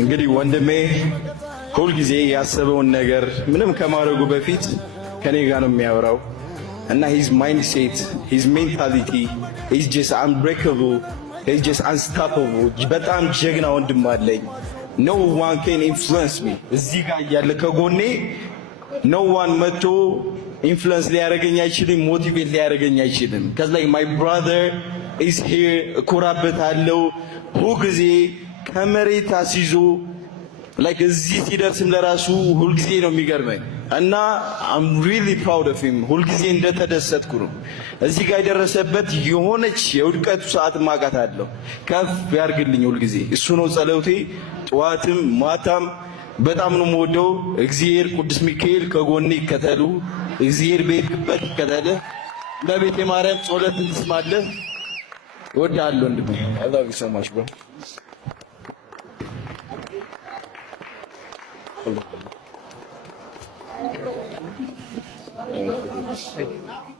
እንግዲህ ወንድሜ ሁልጊዜ ያሰበውን ነገር ምንም ከማድረጉ በፊት ከኔ ጋር ነው የሚያወራው እና ሂዝ ማይንድሴት ሂዝ ሜንታሊቲ ሂዝ ጀስት አንብሬከብል ሂዝ ጀስት አንስታፐብል በጣም ጀግና ወንድም አለኝ። ኖ ዋን ካን ኢንፍሉዌንስ ሚ እዚህ ጋር እያለ ከጎኔ ኖ ዋን መጥቶ ኢንፍሉዌንስ ሊያደርገኝ አይችልም፣ ሞቲቬት ሊያደርገኝ አይችልም። ከዚ ላይ ማይ ብራዘር ኢዝ ሂር እኮራበታለሁ። ሁልጊዜ ከመሬት አስይዞ ላይክ እዚህ ሲደርስም ለራሱ ሁልጊዜ ነው የሚገርመኝ እና አም ሪሊ ፕራውድ ኦፍ ሂም። ሁልጊዜ እንደተደሰትኩ ነው። እዚህ ጋር የደረሰበት የሆነች የውድቀቱ ሰዓት ማቃት አለው። ከፍ ያርግልኝ ሁልጊዜ እሱ ነው ጸሎቴ፣ ጠዋትም ማታም። በጣም ነው የምወደው። እግዚአብሔር ቅዱስ ሚካኤል ከጎኔ ይከተሉ። እግዚአብሔር በሄድክበት ይከተልህ። በቤተ ማርያም ጸሎት ትስማለህ። እወድሃለሁ ወንድሜ። I love you so much bro. Thank you.